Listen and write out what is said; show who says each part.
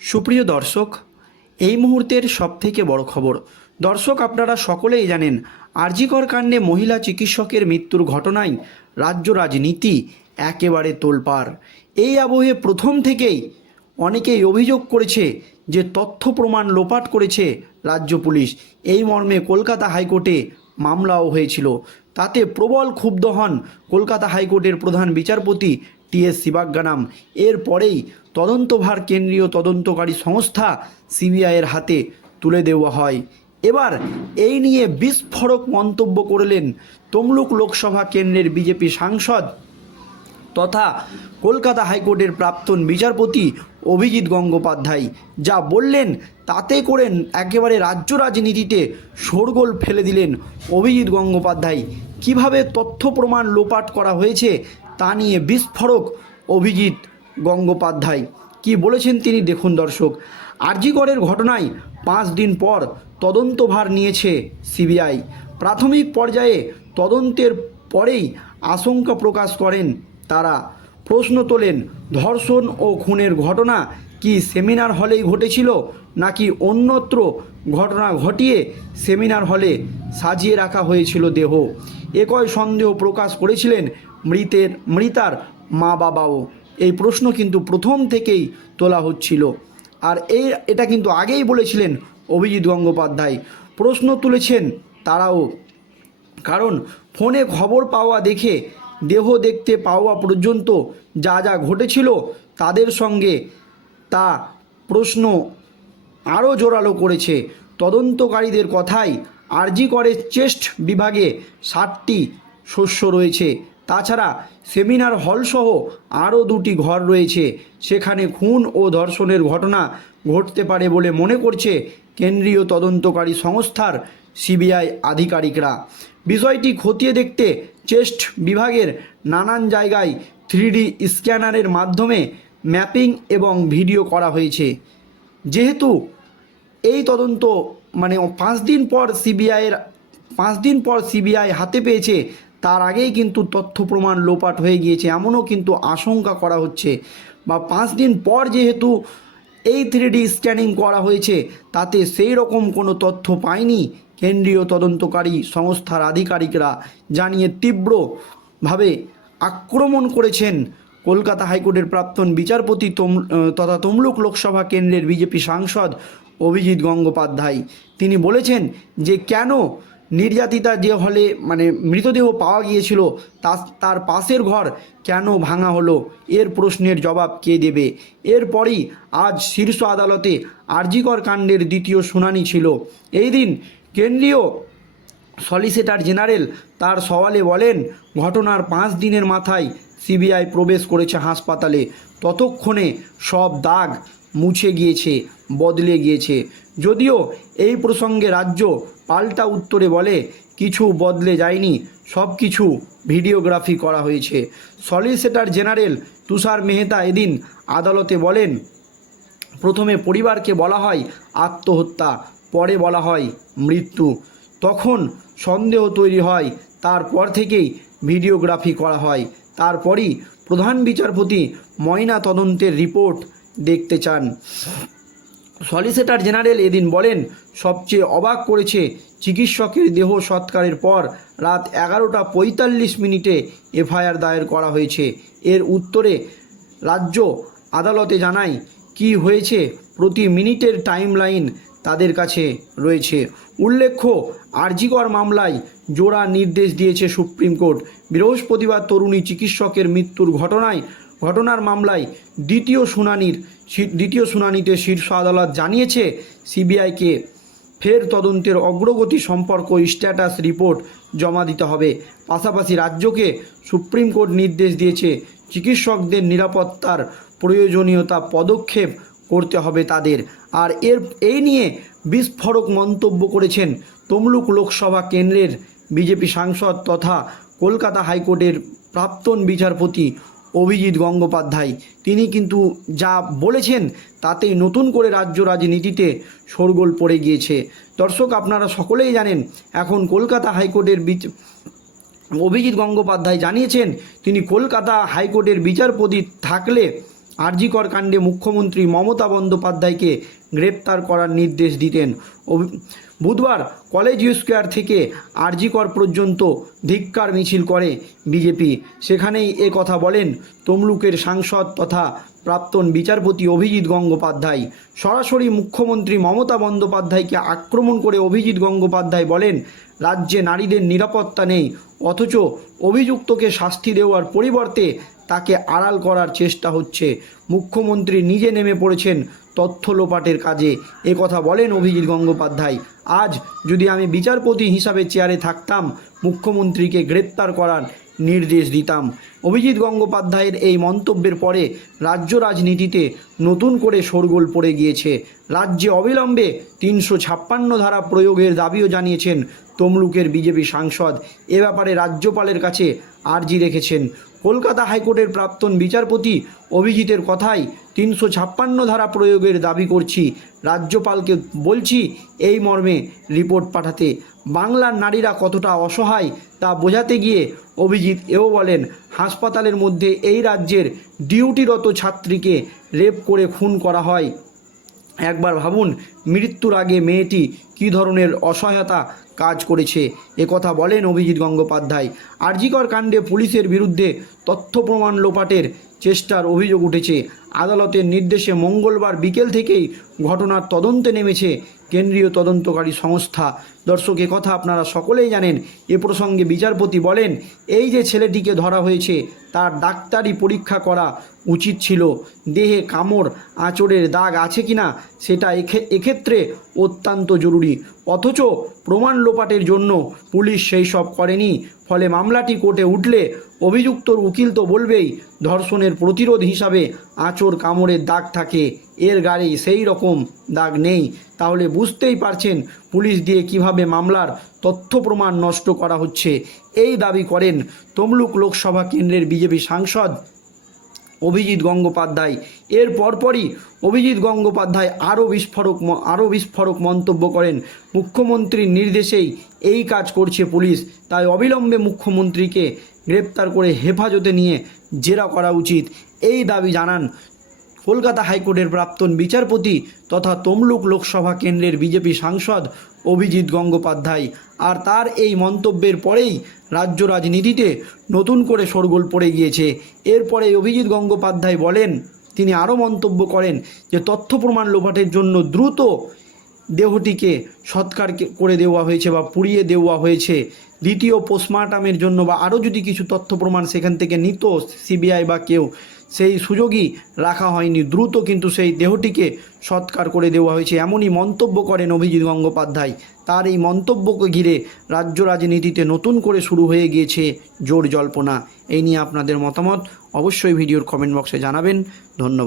Speaker 1: সুপ্রিয় দর্শক, এই মুহূর্তের সবথেকে বড় খবর। দর্শক, আপনারা সকলেই জানেন, আরজিকর কাণ্ডে মহিলা চিকিৎসকের মৃত্যুর ঘটনায় রাজ্য রাজনীতি একেবারে তোলপাড়। এই আবহে প্রথম থেকেই অনেকেই অভিযোগ করেছে যে তথ্য প্রমাণ লোপাট করেছে রাজ্য পুলিশ। এই মর্মে কলকাতা হাইকোর্টে মামলাও হয়েছিল। তাতে প্রবল ক্ষুব্ধ হন কলকাতা হাইকোর্টের প্রধান বিচারপতি টি এস শিবাজ্ঞানাম এরপরেই তদন্তভার কেন্দ্রীয় তদন্তকারী সংস্থা সিবিআইয়ের হাতে তুলে দেওয়া হয়। এবার এই নিয়ে বিস্ফোরক মন্তব্য করলেন তমলুক লোকসভা কেন্দ্রের বিজেপি সাংসদ তথা কলকাতা হাইকোর্টের প্রাক্তন বিচারপতি অভিজিৎ গঙ্গোপাধ্যায়, যা বললেন, তাতে করেন একেবারে রাজ্য রাজনীতিতে শোরগোল ফেলে দিলেন অভিজিৎ গঙ্গোপাধ্যায়। কীভাবে তথ্য প্রমাণ লোপাট করা হয়েছে তা নিয়ে বিস্ফোরক অভিজিৎ গঙ্গোপাধ্যায়। কি বলেছেন তিনি দেখুন দর্শক। আরজিগড়ের ঘটনায় পাঁচ দিন পর তদন্তভার নিয়েছে সিবিআই। প্রাথমিক পর্যায়ে তদন্তের পরেই আশঙ্কা প্রকাশ করেন তারা। প্রশ্ন তোলেন, ধর্ষণ ও খুনের ঘটনা কি সেমিনার হলেই ঘটেছিল নাকি অন্যত্র ঘটনা ঘটিয়ে সেমিনার হলে সাজিয়ে রাখা হয়েছিল দেহ? একই সন্দেহ প্রকাশ করেছিলেন মৃতের, মৃতার মা বাবাও এই প্রশ্ন কিন্তু প্রথম থেকেই তোলা হচ্ছিল। আর এই এটা কিন্তু আগেই বলেছিলেন অভিজিৎ গঙ্গোপাধ্যায়। প্রশ্ন তুলেছেন তারাও। কারণ ফোনে খবর পাওয়া দেখে, দেহ দেখতে পাওয়া পর্যন্ত যা যা ঘটেছিল তাদের সঙ্গে তা প্রশ্ন আরও জোরালো করেছে। তদন্তকারীদের কথাই আরজি করে চেস্ট বিভাগে ষাটটি শস্য রয়েছে। তাছাড়া সেমিনার হলসহ আরও দুটি ঘর রয়েছে। সেখানে খুন ও ধর্ষণের ঘটনা ঘটতে পারে বলে মনে করছে কেন্দ্রীয় তদন্তকারী সংস্থার সিবিআই আধিকারিকরা। বিষয়টি খতিয়ে দেখতে চেস্ট বিভাগের নানান জায়গায় থ্রিডি স্ক্যানারের মাধ্যমে ম্যাপিং এবং ভিডিও করা হয়েছে। যেহেতু এই তদন্ত মানে পাঁচ দিন পর সিবিআইয়ের পাঁচ দিন পর সিবিআই হাতে পেয়েছে, তার আগেই কিন্তু তথ্য প্রমাণ লোপাট হয়ে গিয়েছে, এমনও কিন্তু আশঙ্কা করা হচ্ছে। বা পাঁচ দিন পর যেহেতু এই থ্রিডি স্ক্যানিং করা হয়েছে, তাতে সেই রকম কোনো তথ্য পায়নি কেন্দ্রীয় তদন্তকারী সংস্থার আধিকারিকরা, জানিয়ে তীব্রভাবে আক্রমণ করেছেন কলকাতা হাইকোর্টের প্রাক্তন বিচারপতি তম, তথা তমলুক লোকসভা কেন্দ্রের বিজেপি সাংসদ অভিজিৎ গঙ্গোপাধ্যায়। তিনি বলেছেন যে, কেন নির্যাতিতা যে হলে মানে মৃতদেহ পাওয়া গিয়েছিল তার পাশের ঘর কেন ভাঙা হলো? এর প্রশ্নের জবাব কে দেবে? এরপরই আজ শীর্ষ আদালতে আরজিকর কাণ্ডের দ্বিতীয় শুনানি ছিল। এই দিন কেন্দ্রীয় সলিসিটার জেনারেল তার সওয়ালে বলেন, ঘটনার পাঁচ দিনের মাথায় সিবিআই প্রবেশ করেছে হাসপাতালে। ততক্ষণে সব দাগ মুছে গিয়েছে, বদলে গিয়েছে। যদিও এই প্রসঙ্গে রাজ্য পাল্টা উত্তরে বলে, কিছু বদলে যায়নি সব কিছু ভিডিওগ্রাফি করা হয়েছে। সলিসিটার জেনারেল তুষার মেহতা এদিন আদালতে বলেন, প্রথমে পরিবারকে বলা হয় আত্মহত্যা, পরে বলা হয় মৃত্যু। তখন সন্দেহ তৈরি হয়, তারপর থেকেই ভিডিওগ্রাফি করা হয়। তারপরই প্রধান বিচারপতি ময়না তদন্তের রিপোর্ট দেখতে চান। সলিসিটার জেনারেল এদিন বলেন, সবচেয়ে অবাক করেছে চিকিৎসকের দেহ সৎকারের পর রাত এগারোটা পঁয়তাল্লিশ মিনিটে এফআইআর দায়ের করা হয়েছে। এর উত্তরে রাজ্য আদালতে জানায়, কি হয়েছে প্রতি মিনিটের টাইম লাইন তাদের কাছে রয়েছে। উল্লেখ্য, আরজিকর মামলায় জোড়া নির্দেশ দিয়েছে সুপ্রিম কোর্ট। বৃহস্পতিবার তরুণী চিকিৎসকের মৃত্যুর ঘটনায় ঘটনার মামলায় দ্বিতীয় শুনানির দ্বিতীয় শুনানিতে শীর্ষ আদালত জানিয়েছে, সিবিআইকে ফের তদন্তের অগ্রগতি সম্পর্ক স্ট্যাটাস রিপোর্ট জমা দিতে হবে। পাশাপাশি রাজ্যকে সুপ্রিম কোর্ট নির্দেশ দিয়েছে, চিকিৎসকদের নিরাপত্তার প্রয়োজনীয়তা পদক্ষেপ করতে হবে তাদের। আর এর এই নিয়ে বিস্ফোরক মন্তব্য করেছেন তমলুক লোকসভা কেন্দ্রের বিজেপি সাংসদ তথা কলকাতা হাইকোর্টের প্রাক্তন বিচারপতি অভিজিৎ গঙ্গোপাধ্যায়। তিনি কিন্তু যা বলেছেন, তাতেই নতুন করে রাজ্য রাজনীতিতে শোরগোল পড়ে গিয়েছে। দর্শক, আপনারা সকলেই জানেন, এখন কলকাতা হাইকোর্টের বিচ, অভিজিৎ গঙ্গোপাধ্যায় জানিয়েছেন, তিনি কলকাতা হাইকোর্টের বিচারপতি থাকলে আরজিকর কাণ্ডে মুখ্যমন্ত্রী মমতা বন্দ্যোপাধ্যায়কে গ্রেপ্তার করার নির্দেশ দিতেন। বুধবার কলেজ স্কোয়ার থেকে আরজিকর পর্যন্ত ধিক্কার মিছিল করে বিজেপি। সেখানেই এ কথা বলেন তমলুকের সাংসদ তথা প্রাক্তন বিচারপতি অভিজিৎ গঙ্গোপাধ্যায়। সরাসরি মুখ্যমন্ত্রী মমতা বন্দ্যোপাধ্যায়কে আক্রমণ করে অভিজিৎ গঙ্গোপাধ্যায় বলেন, রাজ্যে নারীদের নিরাপত্তা নেই, অথচ অভিযুক্তকে শাস্তি দেওয়ার পরিবর্তে তাকে আড়াল করার চেষ্টা হচ্ছে। মুখ্যমন্ত্রী নিজে নেমে পড়েছেন তথ্য লোপাটের কাজে। এ কথা বলেন অভিজিৎ গঙ্গোপাধ্যায়। আজ যদি আমি বিচারপতি হিসাবে চেয়ারে থাকতাম, মুখ্যমন্ত্রীকে গ্রেপ্তার করার নির্দেশ দিতাম। অভিজিৎ গঙ্গোপাধ্যায়ের এই মন্তব্যের পরে রাজ্য রাজনীতিতে নতুন করে শোরগোল পড়ে গিয়েছে। রাজ্যে অবিলম্বে তিনশো ছাপ্পান্ন ধারা প্রয়োগের দাবিও জানিয়েছেন তমলুকের বিজেপি সাংসদ। এ ব্যাপারে রাজ্যপালের কাছে আর্জি রেখেছেন কলকাতা হাইকোর্টের প্রাক্তন বিচারপতি অভিজিতের কথাই তিনশো ছাপ্পান্ন ধারা প্রয়োগের দাবি করছি। রাজ্যপালকে বলছি, এই মর্মে রিপোর্ট পাঠাতে। বাংলার নারীরা কতটা অসহায় তা বোঝাতে গিয়ে অভিজিৎ এও বলেন, হাসপাতালের মধ্যে এই রাজ্যের ডিউটিরত ছাত্রীকে রেপ করে খুন করা হয়। একবার ভাবুন, মৃত্যুর আগে মেয়েটি কী ধরনের অসহায়তা কাজ করেছে? কথা বলেন অভিজিৎ গঙ্গোপাধ্যায়। আরজিকর কাণ্ডে পুলিশের বিরুদ্ধে তথ্য প্রমাণ লোপাটের চেষ্টার অভিযোগ উঠেছে। আদালতের নির্দেশে মঙ্গলবার বিকেল থেকেই ঘটনার তদন্তে নেমেছে কেন্দ্রীয় তদন্তকারী সংস্থা। দর্শক কথা আপনারা সকলেই জানেন। এ প্রসঙ্গে বিচারপতি বলেন, এই যে ছেলেটিকে ধরা হয়েছে, তার ডাক্তারি পরীক্ষা করা উচিত ছিল। দেহে কামড়, আঁচড়ের দাগ আছে কিনা, সেটা এক্ষে- এক্ষেত্রে অত্যন্ত জরুরি। অথচ প্রমাণ লোপাটের জন্য পুলিশ সেই সব করেনি। ফলে মামলাটি কোর্টে উঠলে অভিযুক্তর উকিল তো বলবেই, ধর্ষণের প্রতিরোধ হিসাবে আঁচড় কামড়ের দাগ থাকে। এর গাড়ি সেই রকম দাগ নেই। তাহলে বুঝতেই পারছেন পুলিশ দিয়ে কীভাবে মামলার তথ্য প্রমাণ নষ্ট করা হচ্ছে। এই দাবি করেন তমলুক লোকসভা কেন্দ্রের বিজেপি সাংসদ অভিজিৎ গঙ্গোপাধ্যায়। এর পরপরই অভিজিৎ গঙ্গোপাধ্যায় আরও বিস্ফোরক আরও বিস্ফোরক মন্তব্য করেন। মুখ্যমন্ত্রীর নির্দেশেই এই কাজ করছে পুলিশ। তাই অবিলম্বে মুখ্যমন্ত্রীকে গ্রেপ্তার করে হেফাজতে নিয়ে জেরা করা উচিত। এই দাবি জানান কলকাতা হাইকোর্টের প্রাক্তন বিচারপতি তথা তমলুক লোকসভা কেন্দ্রের বিজেপি সাংসদ অভিজিৎ গঙ্গোপাধ্যায়। আর তার এই মন্তব্যের পরেই রাজ্য রাজনীতিতে নতুন করে শোরগোল পড়ে গিয়েছে। এরপরে অভিজিৎ গঙ্গোপাধ্যায় বলেন, তিনি আরও মন্তব্য করেন যে, তথ্য প্রমাণ লোপাটের জন্য দ্রুত দেহটিকে সৎকার করে দেওয়া হয়েছে বা পুড়িয়ে দেওয়া হয়েছে। দ্বিতীয় পোস্টমার্টামের জন্য বা আরও যদি কিছু তথ্য প্রমাণ সেখান থেকে নিত, সিবিআই বা কেউ সেই সুযোগই রাখা হয়নি। দ্রুত কিন্তু সেই দেহটিকে সৎকার করে দেওয়া হয়েছে। এমনই মন্তব্য করেন অভিজিৎ গঙ্গোপাধ্যায়। তার এই মন্তব্যকে ঘিরে রাজ্য রাজনীতিতে নতুন করে শুরু হয়ে গিয়েছে জোর জল্পনা। এই নিয়ে আপনাদের মতামত অবশ্যই ভিডিওর কমেন্ট বক্সে জানাবেন। ধন্যবাদ।